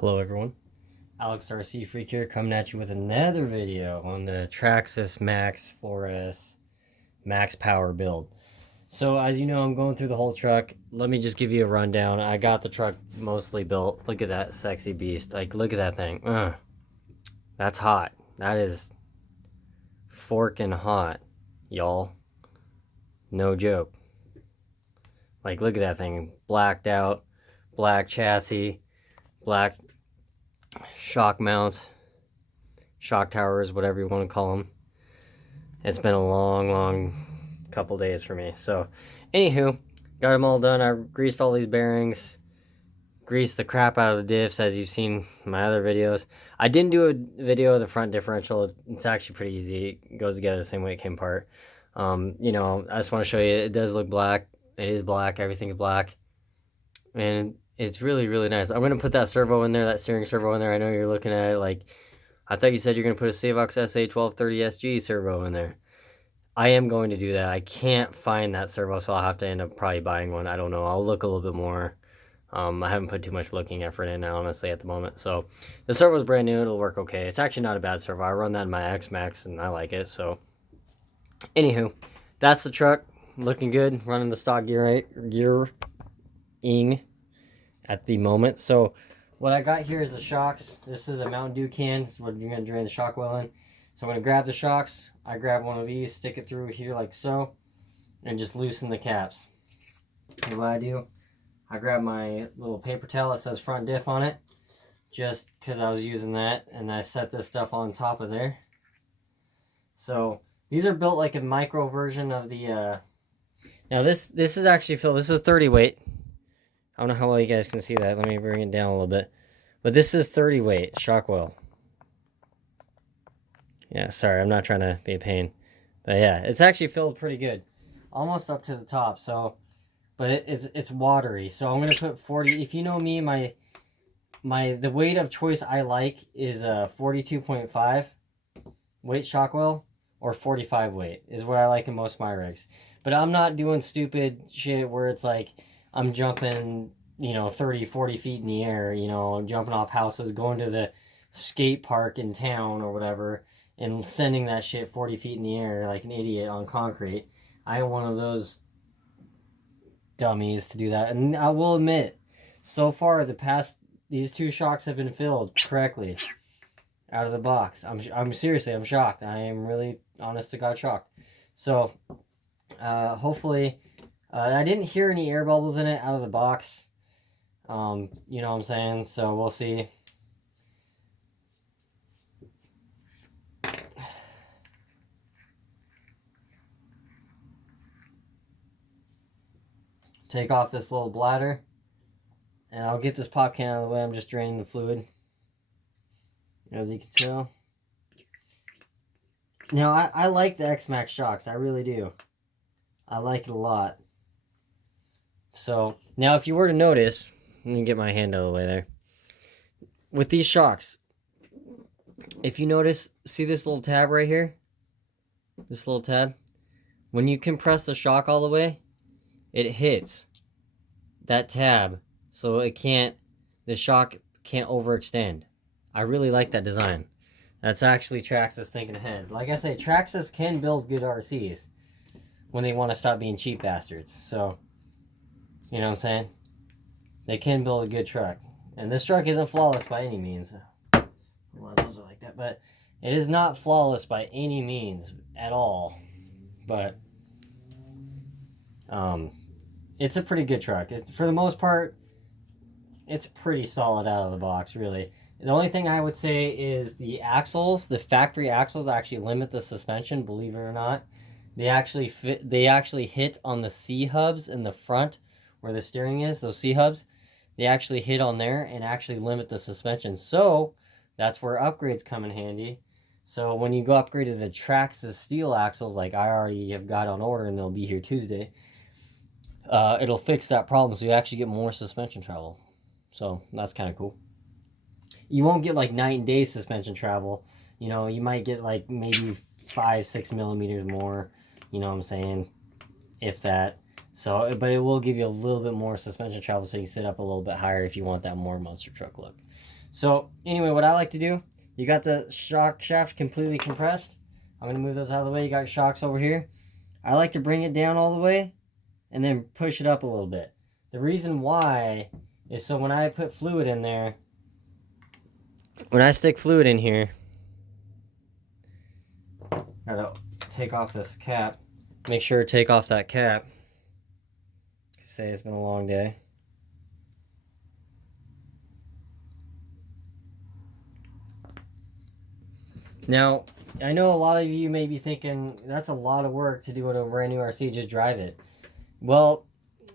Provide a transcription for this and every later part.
Hello everyone, Alex RC Freak here, coming at you with another video on the Traxxas Maxx 4S Max Power build. So as you know, I'm going through the whole truck. Let me just give you a rundown. I got the truck mostly built. Look at that sexy beast. Like, look at that thing. That's hot. That is forking hot, y'all. No joke. Like, look at that thing. Blacked out, black chassis, black shock mounts, shock towers, whatever you want to call them. It's been a long couple days for me. So, anywho, got them all done. I greased all these bearings, greased the crap out of the diffs, as you've seen in my other videos. I didn't do a video of the front differential. It's actually pretty easy. It goes together the same way it came apart. You know, I just want to show you, it does look black. It is black. Everything's black. And it's really nice. I'm going to put that servo in there, that steering servo in there. I know you're looking at it like, I thought you said you're going to put a Savox SA1230SG servo in there. I am going to do that. I can't find that servo, so I'll have to end up probably buying one. I don't know. I'll look a little bit more. I haven't put too much looking effort in, honestly, at the moment. So the servo's brand new. It'll work okay. It's actually not a bad servo. I run that in my maxx, and I like it. So, anywho, that's the truck. Looking good. Running the stock gearing at the moment. So what I got here is the shocks. This is a Mountain Dew can. This is what you're going to drain the shock well in. So I'm going to grab the shocks. I grab one of these, stick it through here like so, and just loosen the caps. And what I do, I grab my little paper towel that says front diff on it, just because I was using that, and I set this stuff on top of there. So these are built like a micro version of the now this is actually filled. This is 30 weight. I don't know how well you guys can see that. Let me bring it down a little bit. But this is 30 weight shock well. Yeah, sorry, I'm not trying to be a pain. But yeah, it's actually filled pretty good. Almost up to the top, so but it's watery. So I'm gonna put 40. If you know me, the weight of choice I like is 42.5 weight shock well, or 45 weight is what I like in most of my rigs. But I'm not doing stupid shit where it's like I'm jumping, 30, 40 feet in the air, jumping off houses, going to the skate park in town or whatever, and sending that shit 40 feet in the air like an idiot on concrete. I am one of those dummies to do that. And I will admit, so far, these two shocks have been filled correctly out of the box. I'm seriously, I'm shocked. I am really, honest to God, shocked. So, hopefully, I didn't hear any air bubbles in it out of the box. You know what I'm saying? So we'll see. Take off this little bladder. And I'll get this pop can out of the way. I'm just draining the fluid, as you can tell. Now, I like the X-Max shocks. I really do. I like it a lot. So, now if you were to notice, let me get my hand out of the way there. With these shocks, if you notice, see this little tab right here? This little tab? When you compress the shock all the way, it hits that tab, so the shock can't overextend. I really like that design. That's actually Traxxas thinking ahead. Like I say, Traxxas can build good RCs when they want to stop being cheap bastards. So, you know what I'm saying? They can build a good truck. And this truck isn't flawless by any means. Well, those are like that. But it is not flawless by any means at all. But it's a pretty good truck. For the most part, it's pretty solid out of the box, really. The only thing I would say is the axles, the factory axles actually limit the suspension, believe it or not. They actually hit on the C-hubs in the front where the steering is, those C-hubs. They actually hit on there and actually limit the suspension. So that's where upgrades come in handy. So when you go upgrade to the Traxxas steel axles, like I already have got on order and they'll be here Tuesday, it'll fix that problem, so you actually get more suspension travel. So that's kind of cool. You won't get like night and day suspension travel. You might get like maybe 5-6 millimeters more, you know what I'm saying, if that. So, but it will give you a little bit more suspension travel, so you can sit up a little bit higher if you want that more monster truck look. So anyway, what I like to do, you got the shock shaft completely compressed. I'm going to move those out of the way. You got shocks over here. I like to bring it down all the way and then push it up a little bit. The reason why is so when I put fluid in there, when I stick fluid in here, gotta take off this cap. Make sure to take off that cap. Say it's been a long day. Now, I know a lot of you may be thinking, that's a lot of work to do it on a brand new RC, just drive it. Well,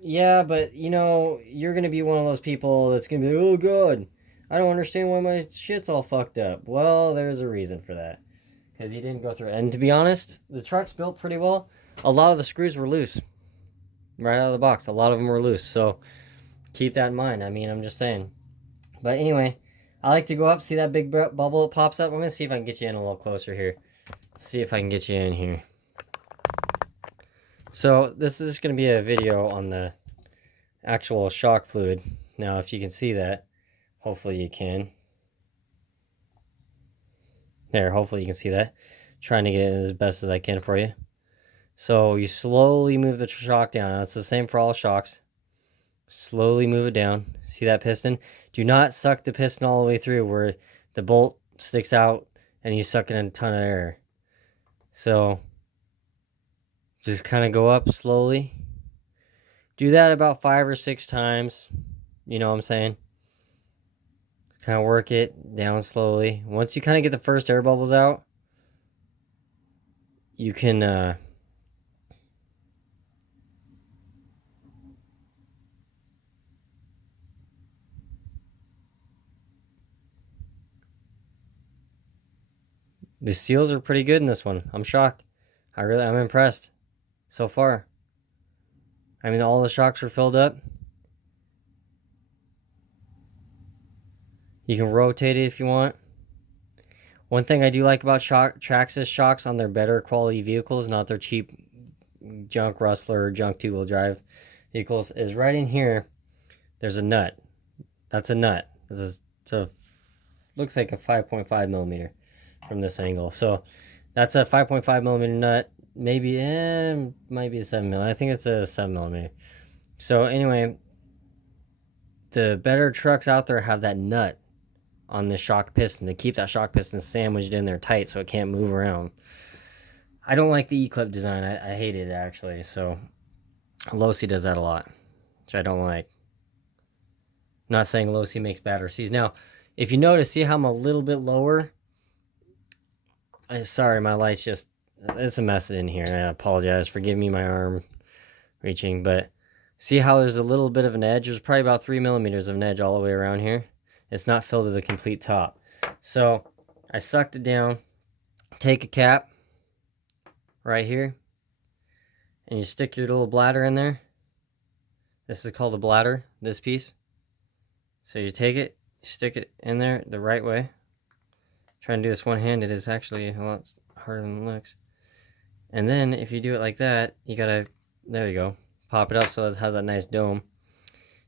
yeah, but you know, you're going to be one of those people that's going to be, oh god, I don't understand why my shit's all fucked up. Well, there's a reason for that. Because you didn't go through it. And to be honest, the truck's built pretty well. A lot of the screws were loose. Right out of the box. A lot of them were loose. So, keep that in mind. I mean, I'm just saying. But anyway, I like to go up, see that big bubble that pops up. I'm going to see if I can get you in a little closer here. See if I can get you in here. So this is going to be a video on the actual shock fluid. Now, if you can see that, hopefully you can. There, hopefully you can see that. Trying to get it as best as I can for you. So you slowly move the shock down. Now, it's the same for all shocks. Slowly move it down. See that piston? Do not suck the piston all the way through where the bolt sticks out and you suck in a ton of air. So just kind of go up slowly. Do that about 5 or 6 times. You know what I'm saying? Kind of work it down slowly. Once you kind of get the first air bubbles out, you can the seals are pretty good in this one. I'm shocked. I'm impressed so far. I mean, all the shocks are filled up. You can rotate it if you want. One thing I do like about Traxxas shocks on their better quality vehicles, not their cheap junk Rustler or junk 2-wheel drive vehicles, is right in here, there's a nut. That's a nut. Looks like a 5.5 millimeter from this angle. So that's a 5.5 millimeter nut. Maybe, might be a 7 millimeter. I think it's a 7 millimeter. So anyway, the better trucks out there have that nut on the shock piston to keep that shock piston sandwiched in there tight so it can't move around. I don't like the E-clip design. I hate it actually. So Losi does that a lot, which I don't like. I'm not saying Losi makes bad RCs. Now, if you notice, see how I'm a little bit lower? Sorry, my light's just, it's a mess in here. I apologize. Forgive me my arm reaching, but see how there's a little bit of an edge? There's probably about 3 millimeters of an edge all the way around here. It's not filled to the complete top. So I sucked it down. Take a cap right here, and you stick your little bladder in there. This is called a bladder, this piece. So you take it, stick it in there the right way. Trying to do this one-handed is actually a lot harder than it looks. And then if you do it like that, you gotta, there you go, pop it up so it has that nice dome.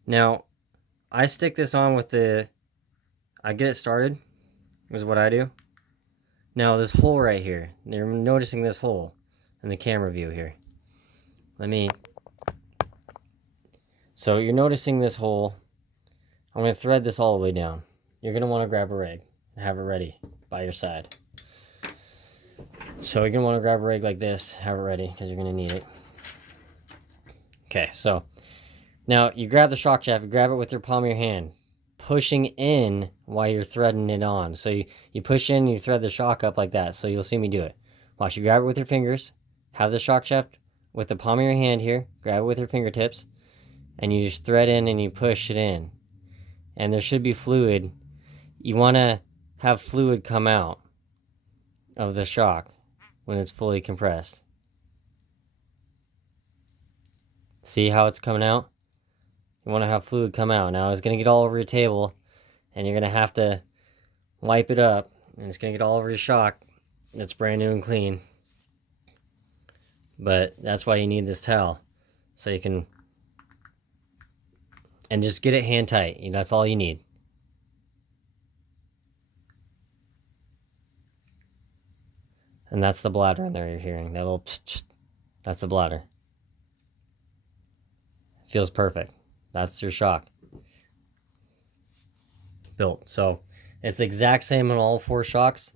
Now, I stick this on with I get it started, is what I do. Now this hole right here, you're noticing this hole in the camera view here. So you're noticing this hole. I'm going to thread this all the way down. You're going to want to grab a rig and have it ready by your side. So you're going to want to grab a rig like this, have it ready, because you're going to need it. Okay, so now you grab the shock shaft, you grab it with your palm of your hand, pushing in while you're threading it on. So you push in, you thread the shock up like that. So you'll see me do it. Watch, you grab it with your fingers, have the shock shaft with the palm of your hand here, grab it with your fingertips, and you just thread in and you push it in. And there should be fluid. You want to have fluid come out of the shock when it's fully compressed. See how it's coming out? You want to have fluid come out. Now it's going to get all over your table, and you're going to have to wipe it up, and it's going to get all over your shock. It's brand new and clean. But that's why you need this towel, so you can, and just get it hand tight. That's all you need. And that's the bladder in there you're hearing. That little psh, that's the bladder. Feels perfect. That's your shock. Built. So it's the exact same on all 4 shocks.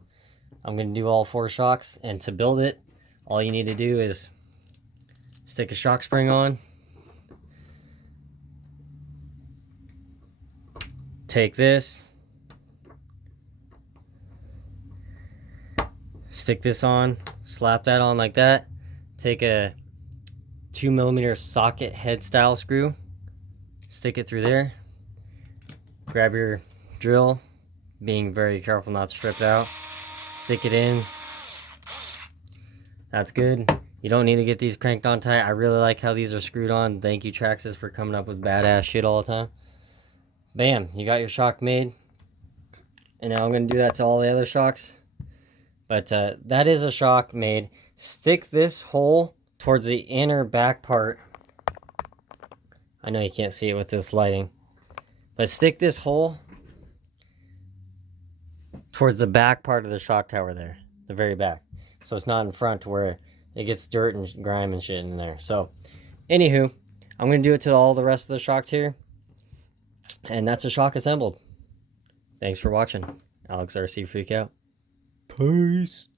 I'm going to do all 4 shocks. And to build it, all you need to do is stick a shock spring on. Take this. Stick this on, slap that on like that. Take a 2mm socket head style screw, stick it through there. Grab your drill, being very careful not to strip it out. Stick it in. That's good. You don't need to get these cranked on tight. I really like how these are screwed on. Thank you, Traxxas, for coming up with badass shit all the time. Bam, you got your shock made. And now I'm going to do that to all the other shocks. But that is a shock made. Stick this hole towards the inner back part. I know you can't see it with this lighting. But stick this hole towards the back part of the shock tower there. The very back. So it's not in front where it gets dirt and grime and shit in there. So, anywho, I'm going to do it to all the rest of the shocks here. And that's a shock assembled. Thanks for watching. Alex RC Freak out. Peace.